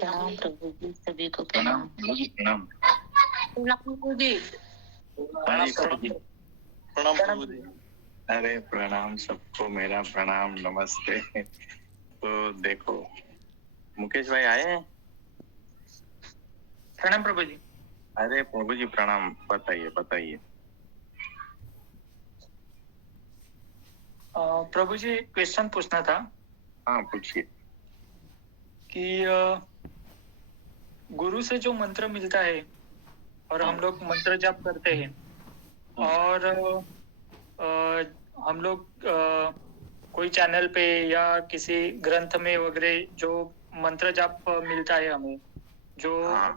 प्रणाम प्रभु जी, सभी को प्रणाम। प्रभु जी प्रणाम। प्रणाम प्रभु जी। हाँ जी प्रभु जी। प्रणाम प्रभु जी। अरे प्रणाम सबको, मेरा प्रणाम, नमस्ते। तो देखो, मुकेश भाई आए हैं? प्रणाम प्रभु जी। अरे प्रभु जी प्रणाम, बताइए बताइए। प्रभु जी क्वेश्चन पूछना था हाँ पूछिए। कि गुरु से जो मंत्र मिलता है और हम लोग मंत्र जाप करते हैं और हम लोग कोई चैनल पे या किसी ग्रंथ में वगैरह जो मंत्र जाप मिलता है हमें, जो हाँ।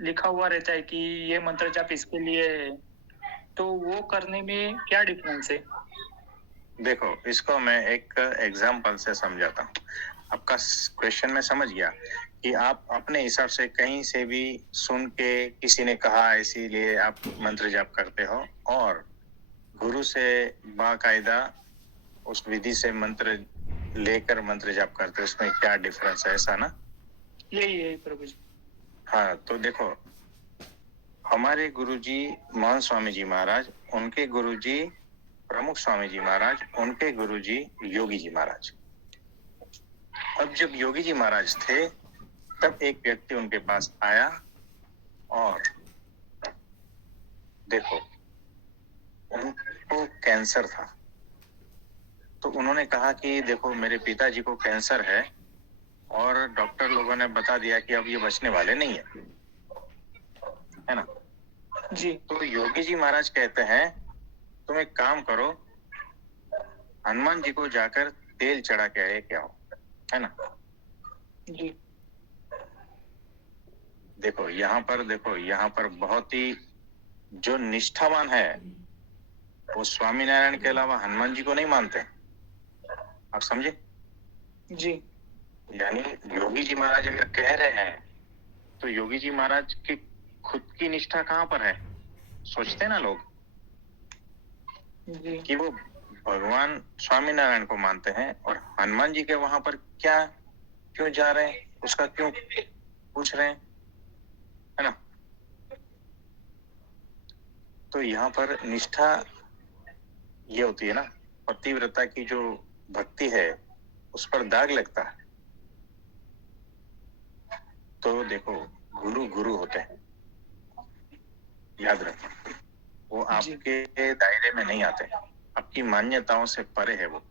लिखा हुआ रहता है कि ये मंत्र जाप इसके लिए है, तो वो करने में क्या डिफरेंस है? देखो, इसको मैं एक एग्जाम्पल से समझाता हूँ। आपका क्वेश्चन मैं समझ गया कि आप अपने हिसाब से कहीं से भी सुन के किसी ने कहा इसीलिए आप मंत्र जाप करते हो, और गुरु से बाकायदा उस विधि से मंत्र लेकर मंत्र जाप करते हो, उसमें क्या डिफरेंस है, ऐसा ना? यही है प्रभु जी। हाँ, तो देखो, हमारे गुरुजी महान स्वामी जी महाराज, उनके गुरुजी प्रमुख स्वामी जी महाराज, उनके गुरुजी योगी जी महाराज। अब जब योगी जी महाराज थे, तब एक व्यक्ति उनके पास आया और देखो, उनको कैंसर था। तो उन्होंने कहा कि देखो, मेरे पिताजी को कैंसर है और डॉक्टर लोगों ने बता दिया कि अब ये बचने वाले नहीं है ना? जी। तो योगी जी महाराज कहते हैं, तुम एक काम करो, हनुमान जी को जाकर तेल चढ़ा के आए क्या हो, है ना? जी। देखो यहाँ पर बहुत ही जो निष्ठावान है, वो स्वामीनारायण के अलावा हनुमान जी को नहीं मानते। आप समझे? जी। यानी योगी जी महाराज अगर कह रहे हैं, तो योगी जी महाराज की खुद की निष्ठा कहाँ पर है? सोचते ना लोग जी। कि वो भगवान स्वामीनारायण को मानते हैं और हनुमान जी के वहां पर क्या क्यों जा रहे हैं, उसका क्यों पूछ रहे हैं, है ना? तो यहाँ पर निष्ठा ये होती है ना, पतिव्रता की जो भक्ति है उस पर दाग लगता है। तो देखो, गुरु गुरु होते हैं, याद रखो, वो जी। आपके दायरे में नहीं आते, आपकी मान्यताओं से परे है वो।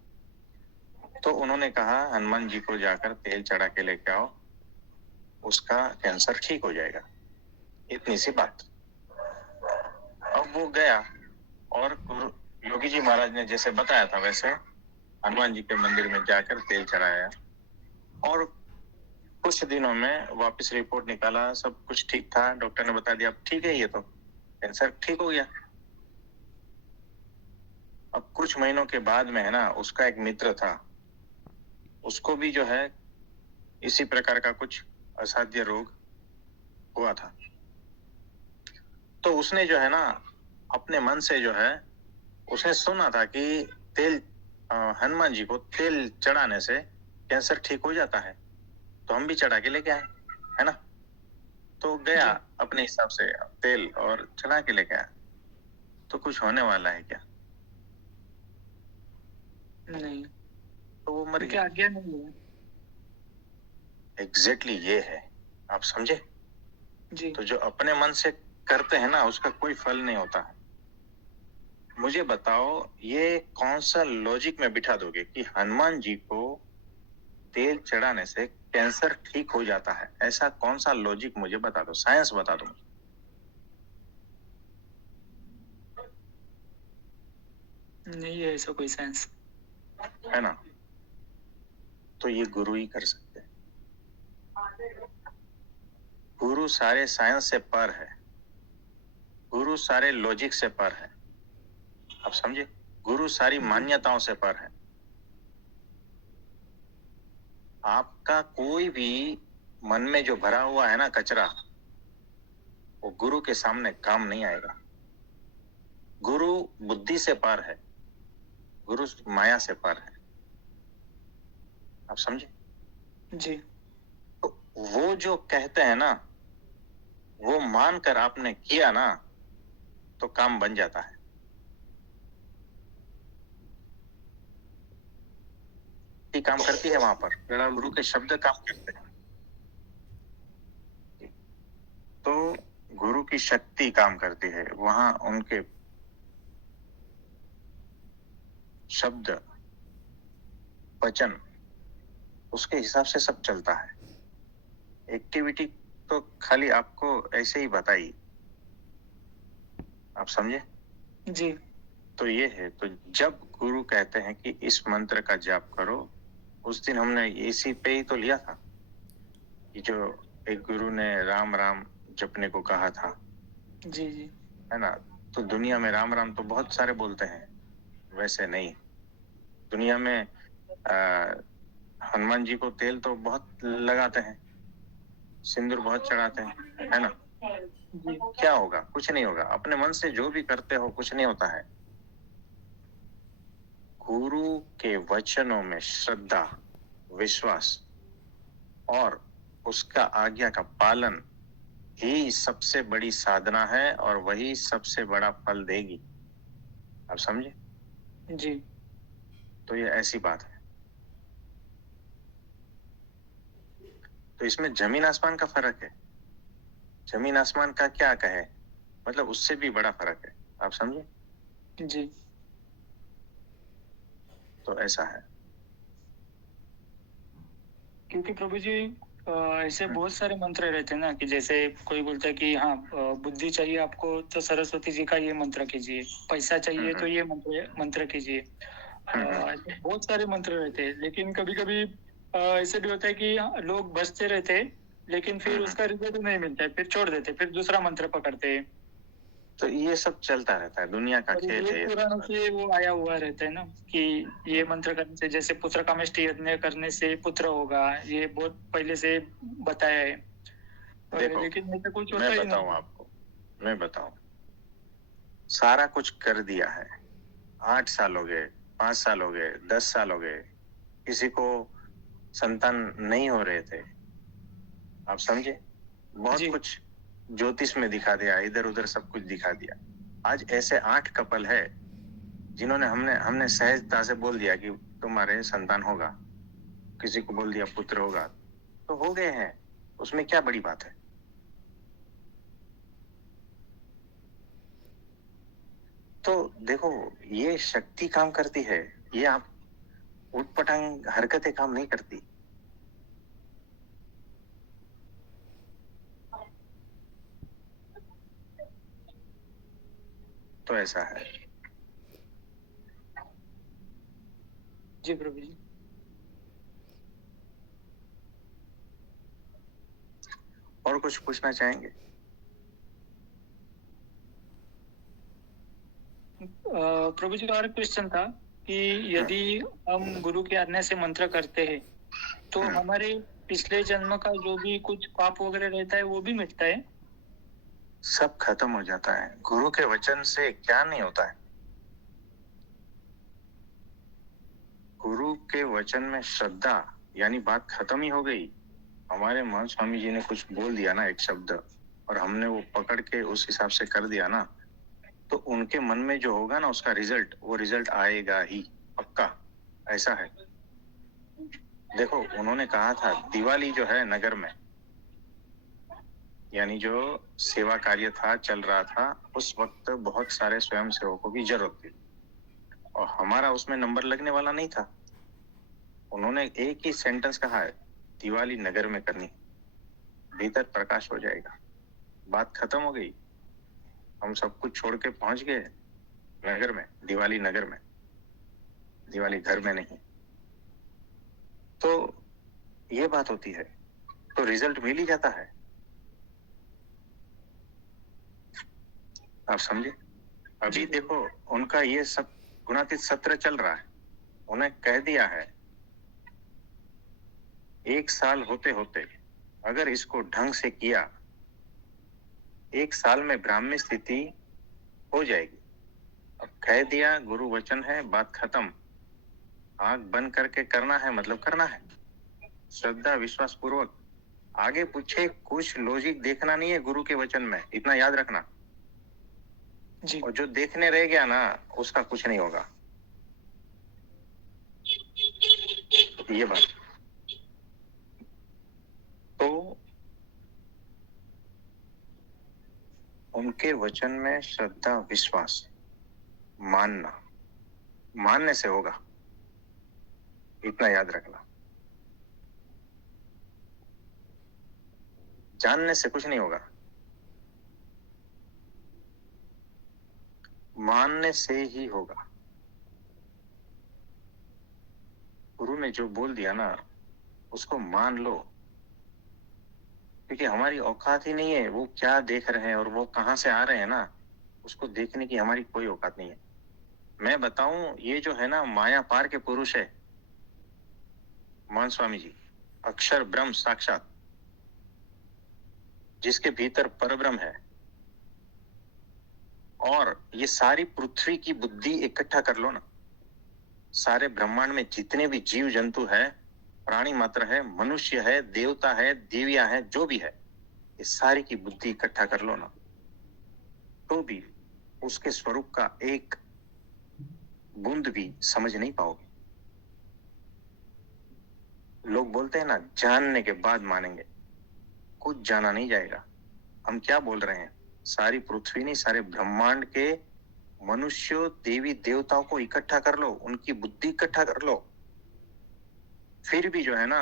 तो उन्होंने कहा, हनुमान जी को जाकर तेल चढ़ा के लेके आओ, उसका कैंसर ठीक हो जाएगा, इतनी सी बात। अब वो गया और गुरु योगी जी महाराज ने जैसे बताया था वैसे हनुमान जी के मंदिर में जाकर तेल चढ़ाया, और कुछ दिनों में वापस रिपोर्ट निकाला, सब कुछ ठीक था, डॉक्टर ने बता दिया अब ठीक है, ये तो कैंसर ठीक हो गया। अब कुछ महीनों के बाद में है ना, उसका एक मित्र था, उसको भी जो है इसी प्रकार का कुछ असाध्य रोग हुआ था। तो उसने जो है ना, अपने मन से जो है, उसने सुना था कि तेल हनुमान जी को तेल चढ़ाने से कैंसर ठीक हो जाता है, तो हम भी चढ़ा के लेके आए, है ना? तो गया जी। अपने हिसाब से तेल और चढ़ा के लेके आया। तो कुछ होने वाला है क्या? नहीं, तो वो मर उनकी गया। आज्ञा नहीं है। एग्जैक्टली ये है, आप समझे? जी। तो जो अपने मन से करते हैं ना, उसका कोई फल नहीं होता है। मुझे बताओ, ये कौन सा लॉजिक में बिठा दोगे कि हनुमान जी को तेल चढ़ाने से कैंसर ठीक हो जाता है? ऐसा कौन सा लॉजिक मुझे बता दो, साइंस बता दो मुझे। नहीं है ऐसा कोई सेंस। है ना? तो ये गुरु ही कर सकते हैं। गुरु सारे साइंस से पर है, गुरु सारे लॉजिक से पर है, आप समझे? गुरु सारी जी। मान्यताओं से पर है। आपका कोई भी मन में जो भरा हुआ है ना कचरा, वो गुरु के सामने काम नहीं आएगा। गुरु बुद्धि से पार है, गुरु माया से पार है, आप समझे? जी। वो जो कहते हैं ना, वो मानकर आपने किया ना, तो काम बन जाता है। ये काम करती है वहां पर, प्रणाम गुरु के शब्द काम करते हैं। तो गुरु की शक्ति काम करती है वहां, उनके शब्द, वचन, उसके हिसाब से सब चलता है। एक्टिविटी तो खाली आपको ऐसे ही बताई, आप समझे? जी तो ये है, तो जब गुरु कहते हैं कि इस मंत्र का जाप करो, उस दिन हमने इसी पे ही तो लिया था कि जो एक गुरु ने राम राम जपने को कहा था, जी जी है ना? तो दुनिया में राम राम तो बहुत सारे बोलते हैं, वैसे नहीं। दुनिया में हनुमान जी को तेल तो बहुत लगाते हैं, सिंदूर बहुत चढ़ाते हैं, है ना? जी क्या होगा? कुछ नहीं होगा। अपने मन से जो भी करते हो कुछ नहीं होता है। गुरु के वचनों में श्रद्धा, विश्वास और उसका आज्ञा का पालन ही सबसे बड़ी साधना है, और वही सबसे बड़ा फल देगी। आप समझे? जी तो ये ऐसी बात है। तो इसमें जमीन आसमान का फर्क है। जमीन आसमान का क्या कहे, मतलब उससे भी बड़ा फर्क है। आप समझे? जी तो ऐसा है। क्योंकि प्रभु जी ऐसे बहुत सारे मंत्र रहते हैं ना, कि जैसे कोई बोलता है कि हाँ बुद्धि चाहिए आपको तो सरस्वती जी का ये मंत्र कीजिए, पैसा चाहिए तो ये मंत्र मंत्र कीजिए। ऐसे बहुत सारे मंत्र रहते हैं, लेकिन कभी कभी ऐसे भी होता है कि लोग बचते रहते हैं, लेकिन फिर उसका रिजल्ट नहीं मिलता है, फिर छोड़ देते हैं, फिर दूसरा मंत्र पकड़ते हैं। तो ये सब चलता रहता है, दुनिया का और खेल ये है ये पुराणों सब। से वो आया हुआ रहता है ना, कि ये मंत्र करने से, जैसे पुत्र कामेष्टि यज्ञ करने से पुत्र होगा, ये बहुत पहले से बताया है। देखो, लेकिन ऐसा कुछ होता मैं ही बताऊं नहीं। आपको, मैं बताऊं, सारा कुछ कर दिया है। 8 साल हो गए, 5 साल हो गए, 10 साल हो गए, किसी को संतान नहीं हो रहे थे। आप समझे? बहुत जी कुछ ज्योतिष में दिखा दिया, इधर उधर सब कुछ दिखा दिया। आज ऐसे 8 कपल है जिन्होंने हमने हमने सहजता से बोल दिया कि तुम्हारे संतान होगा, किसी को बोल दिया पुत्र होगा, तो हो गए हैं। उसमें क्या बड़ी बात है? तो देखो, ये शक्ति काम करती है, ये आप उटपटांग हरकतें काम नहीं करती। तो ऐसा है। जी प्रभु जी। और कुछ पूछना चाहेंगे? प्रभु जी का और क्वेश्चन था कि यदि हम गुरु की आज्ञा से मंत्र करते हैं तो हमारे पिछले जन्म का जो भी कुछ पाप वगैरह रहता है वो भी मिटता है। सब खत्म हो जाता है। गुरु के वचन से क्या नहीं होता है? गुरु के वचन में श्रद्धा, यानी बात खत्म ही हो गई। हमारे महान स्वामी जी ने कुछ बोल दिया ना, एक शब्द, और हमने वो पकड़ के उस हिसाब से कर दिया ना, तो उनके मन में जो होगा ना उसका रिजल्ट, वो रिजल्ट आएगा ही, पक्का। ऐसा है। देखो, उन्होंने कहा था दिवाली जो है नगर में, यानी जो सेवा कार्य था चल रहा था, उस वक्त बहुत सारे स्वयं सेवकों की जरूरत थी, और हमारा उसमें नंबर लगने वाला नहीं था। उन्होंने एक ही सेंटेंस कहा है, दिवाली नगर में करनी, भीतर प्रकाश हो जाएगा। बात खत्म हो गई। हम सब कुछ छोड़ के पहुंच गए नगर में, दिवाली नगर में, दिवाली घर में नहीं। तो ये बात होती है, तो रिजल्ट मिल ही जाता है। आप समझे? अभी देखो, उनका ये सब गुणातीत सत्र चल रहा है। उन्हें कह दिया है 1 साल होते होते अगर इसको ढंग से किया, 1 साल में ब्राह्मी स्थिति हो जाएगी। अब कह दिया, गुरु वचन है, बात खत्म। आंख बंद करके करना है, मतलब करना है, श्रद्धा विश्वास पूर्वक। आगे पूछे कुछ लॉजिक देखना नहीं है गुरु के वचन में, इतना याद रखना। जी और जो देखने रह गया ना उसका कुछ नहीं होगा, ये बात। तो उनके वचन में श्रद्धा, विश्वास, मानना, मानने से होगा, इतना याद रखना। जानने से कुछ नहीं होगा, मानने से ही होगा। गुरु ने जो बोल दिया ना उसको मान लो, क्योंकि हमारी औकात ही नहीं है वो क्या देख रहे हैं और वो कहां से आ रहे हैं ना, उसको देखने की हमारी कोई औकात नहीं है। मैं बताऊं, ये जो है ना माया पार के पुरुष है मान स्वामी जी, अक्षर ब्रह्म साक्षात, जिसके भीतर परब्रह्म है। और ये सारी पृथ्वी की बुद्धि इकट्ठा कर लो ना, सारे ब्रह्मांड में जितने भी जीव जंतु है, प्राणी मात्र है, मनुष्य है, देवता है, देवियां है, जो भी है, ये सारी की बुद्धि इकट्ठा कर लो ना, तो भी उसके स्वरूप का एक बूंद भी समझ नहीं पाओगे। लोग बोलते हैं ना जानने के बाद मानेंगे, कुछ जाना नहीं जाएगा। हम क्या बोल रहे हैं, सारी पृथ्वी नहीं, सारे ब्रह्मांड के मनुष्यों, देवी देवताओं को इकट्ठा कर लो, उनकी बुद्धि इकट्ठा कर लो, फिर भी जो है ना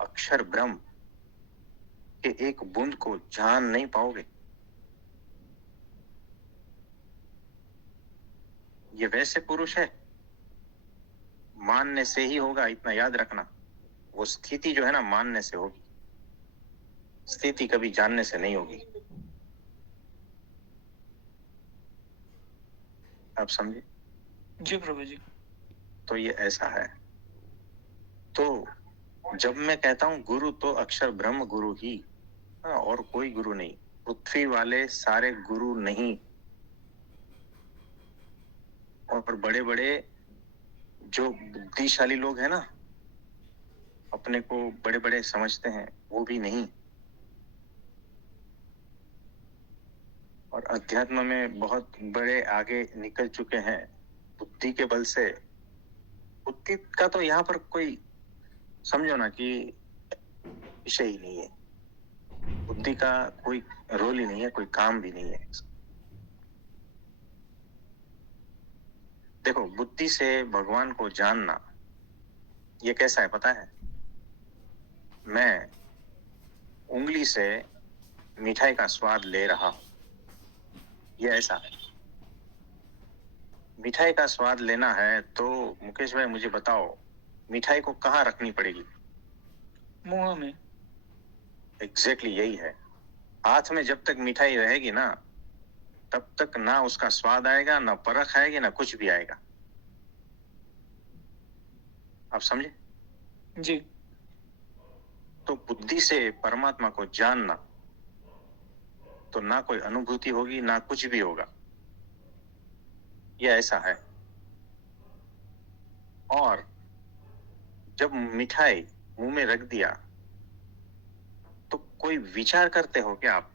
अक्षर ब्रह्म के एक बूंद को जान नहीं पाओगे। ये वैसे पुरुष है, मानने से ही होगा, इतना याद रखना। वो स्थिति जो है ना मानने से होगी, स्थिति कभी जानने से नहीं होगी। आप समझे? जी प्रभु जी। तो ये ऐसा है। तो जब मैं कहता हूं गुरु तो अक्षर ब्रह्म गुरु ही, हाँ, और कोई गुरु नहीं। पृथ्वी वाले सारे गुरु नहीं, और बड़े बड़े जो बुद्धिशाली लोग हैं ना, अपने को बड़े बड़े समझते हैं, वो भी नहीं। और अध्यात्म में बहुत बड़े आगे निकल चुके हैं बुद्धि के बल से। बुद्धि का तो यहाँ पर कोई समझो ना कि विषय ही नहीं है, बुद्धि का कोई रोल ही नहीं है, कोई काम भी नहीं है। देखो, बुद्धि से भगवान को जानना ये कैसा है पता है? मैं उंगली से मिठाई का स्वाद ले रहा हूं, ये ऐसा है। मिठाई का स्वाद लेना है तो मुकेश भाई मुझे बताओ, मिठाई को कहाँ रखनी पड़ेगी? मुंह में। एग्जैक्टली यही है। हाथ में जब तक मिठाई रहेगी ना तब तक ना उसका स्वाद आएगा, ना परख आएगी, ना कुछ भी आएगा। आप समझे? जी तो बुद्धि से परमात्मा को जानना तो ना कोई अनुभूति होगी, ना कुछ भी होगा, ये ऐसा है। और जब मिठाई मुंह में रख दिया तो कोई विचार करते हो क्या आप?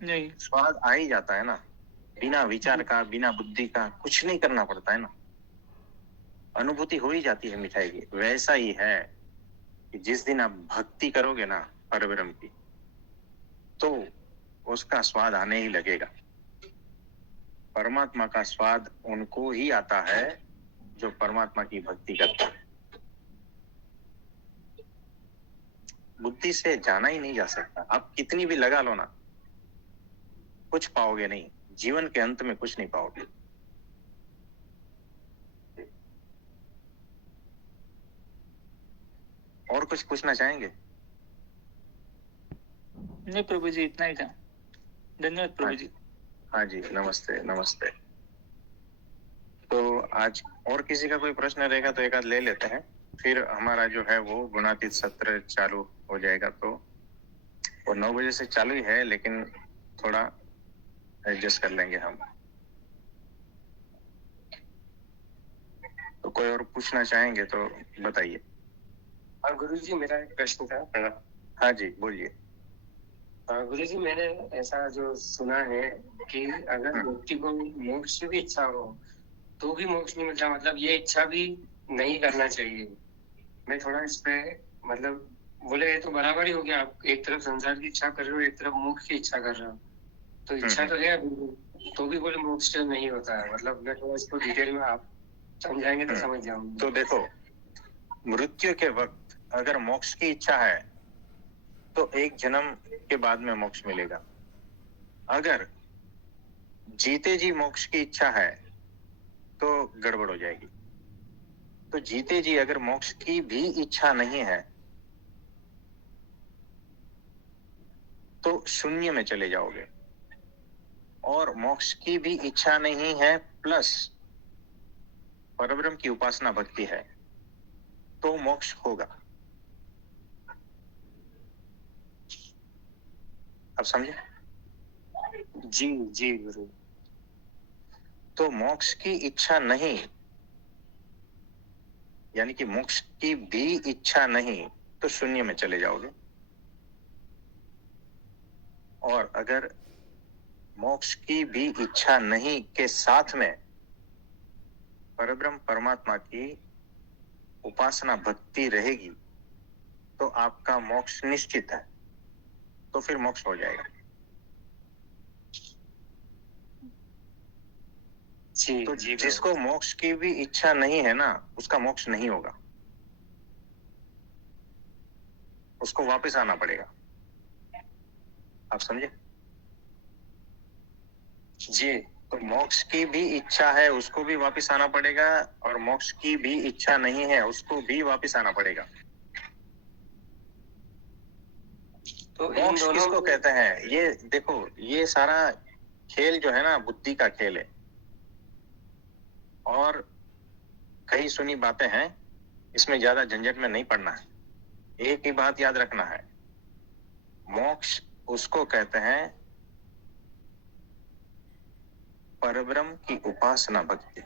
नहीं। स्वाद आ ही जाता है ना, बिना विचार का, बिना बुद्धि का कुछ नहीं करना पड़ता है ना, अनुभूति हो ही जाती है मिठाई की। वैसा ही है कि जिस दिन आप भक्ति करोगे ना परब्रह्म की, तो उसका स्वाद आने ही लगेगा। परमात्मा का स्वाद उनको ही आता है जो परमात्मा की भक्ति करता है। बुद्धि से जाना ही नहीं जा सकता, आप कितनी भी लगा लो ना, कुछ पाओगे नहीं, जीवन के अंत में कुछ नहीं पाओगे। और कुछ पूछना चाहेंगे? नहीं प्रभु जी, इतना ही था। धन्यवाद प्रभु जी। हाँ जी, नमस्ते नमस्ते। तो आज और किसी का कोई प्रश्न रहेगा तो एक आध ले लेते हैं, फिर हमारा जो है वो गुणातीत सत्र चालू हो जाएगा। तो वो 9 बजे से चालू ही है, लेकिन थोड़ा एडजस्ट कर लेंगे हम। तो कोई और पूछना चाहेंगे तो बताइए। हाँ गुरुजी, मेरा एक प्रश्न था बड़ा। हाँ जी, बोलिए। गुरुजी, मैंने ऐसा जो सुना है कि अगर व्यक्ति को मोक्ष की भी इच्छा हो तो भी मोक्ष नहीं मिलता, मतलब ये इच्छा भी नहीं करना चाहिए। मैं थोड़ा इस पे मतलब बोले तो बराबर ही हो गया, आप एक तरफ संसार की इच्छा कर रहे हो, एक तरफ मोक्ष की इच्छा कर रहे हो, तो इच्छा तो है बिल्कुल, तो भी बोले मोक्ष नहीं होता है। मतलब मैं थोड़ा इसको डिटेल में आप समझाएंगे तो समझ जाऊंगा। तो देखो, मृत्यु के वक्त अगर मोक्ष की इच्छा है तो एक जन्म के बाद में मोक्ष मिलेगा। अगर जीते जी मोक्ष की इच्छा है तो गड़बड़ हो जाएगी। तो जीते जी अगर मोक्ष की भी इच्छा नहीं है तो शून्य में चले जाओगे, और मोक्ष की भी इच्छा नहीं है प्लस परब्रह्म की उपासना भक्ति है तो मोक्ष होगा। अब समझे? जी जी गुरु। तो मोक्ष की इच्छा नहीं, यानी कि मोक्ष की भी इच्छा नहीं तो शून्य में चले जाओगे। और अगर मोक्ष की भी इच्छा नहीं के साथ में परब्रह्म परमात्मा की उपासना भक्ति रहेगी तो आपका मोक्ष निश्चित है, तो फिर मोक्ष हो जाएगा। जी तो जी जिसको मोक्ष की भी इच्छा नहीं है ना, उसका मोक्ष नहीं होगा, उसको वापस आना पड़ेगा। आप समझे? जी। तो मोक्ष की भी इच्छा है उसको भी वापस आना पड़ेगा, और मोक्ष की भी इच्छा नहीं है उसको भी वापस आना पड़ेगा। तो मोक्ष किसको कहते हैं? ये देखो, ये सारा खेल जो है ना, बुद्धि का खेल है, और कई सुनी बातें हैं, इसमें ज्यादा झंझट में नहीं पड़ना है। एक ही बात याद रखना है, मोक्ष उसको कहते हैं परब्रह्म की उपासना भक्ति।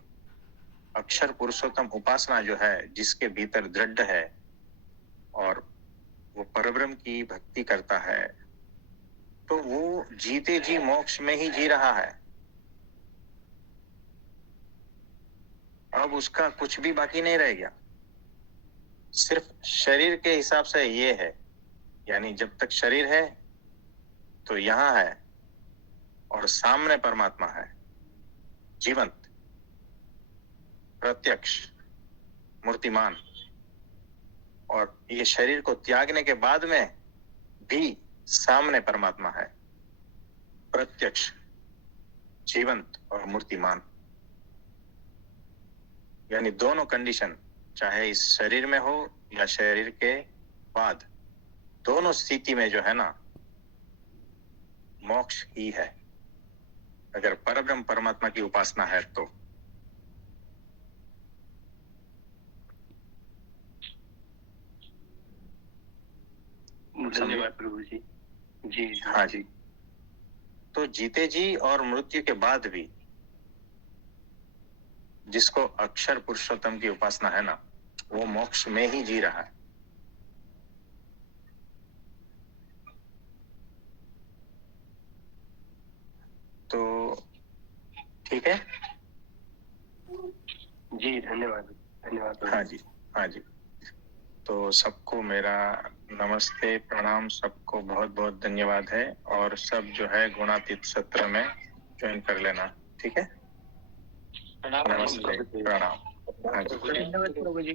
अक्षर पुरुषोत्तम उपासना जो है, जिसके भीतर दृढ़ है और वो परब्रह्म की भक्ति करता है, तो वो जीते जी मोक्ष में ही जी रहा है। अब उसका कुछ भी बाकी नहीं रह गया। सिर्फ शरीर के हिसाब से ये है, यानी जब तक शरीर है तो यहां है और सामने परमात्मा है, जीवंत, प्रत्यक्ष, मूर्तिमान। और ये शरीर को त्यागने के बाद में भी सामने परमात्मा है, प्रत्यक्ष, जीवंत और मूर्तिमान। यानी दोनों कंडीशन, चाहे इस शरीर में हो या शरीर के बाद, दोनों स्थिति में जो है ना, मोक्ष ही है, अगर परब्रह्म परमात्मा की उपासना है तो। धन्यवाद प्रभु जी। जी हाँ जी। तो जीते जी और मृत्यु के बाद भी जिसको अक्षर पुरुषोत्तम की उपासना है ना, वो मोक्ष में ही जी रहा है। तो ठीक है। जी धन्यवाद धन्यवाद। हाँ जी, हाँ जी। तो सबको मेरा नमस्ते, प्रणाम, सबको बहुत बहुत धन्यवाद है। और सब जो है गुणातीत सत्र में ज्वाइन कर लेना, ठीक है? नमस्ते, प्रणाम। हाँ जी। धन्यवाद प्रभु जी।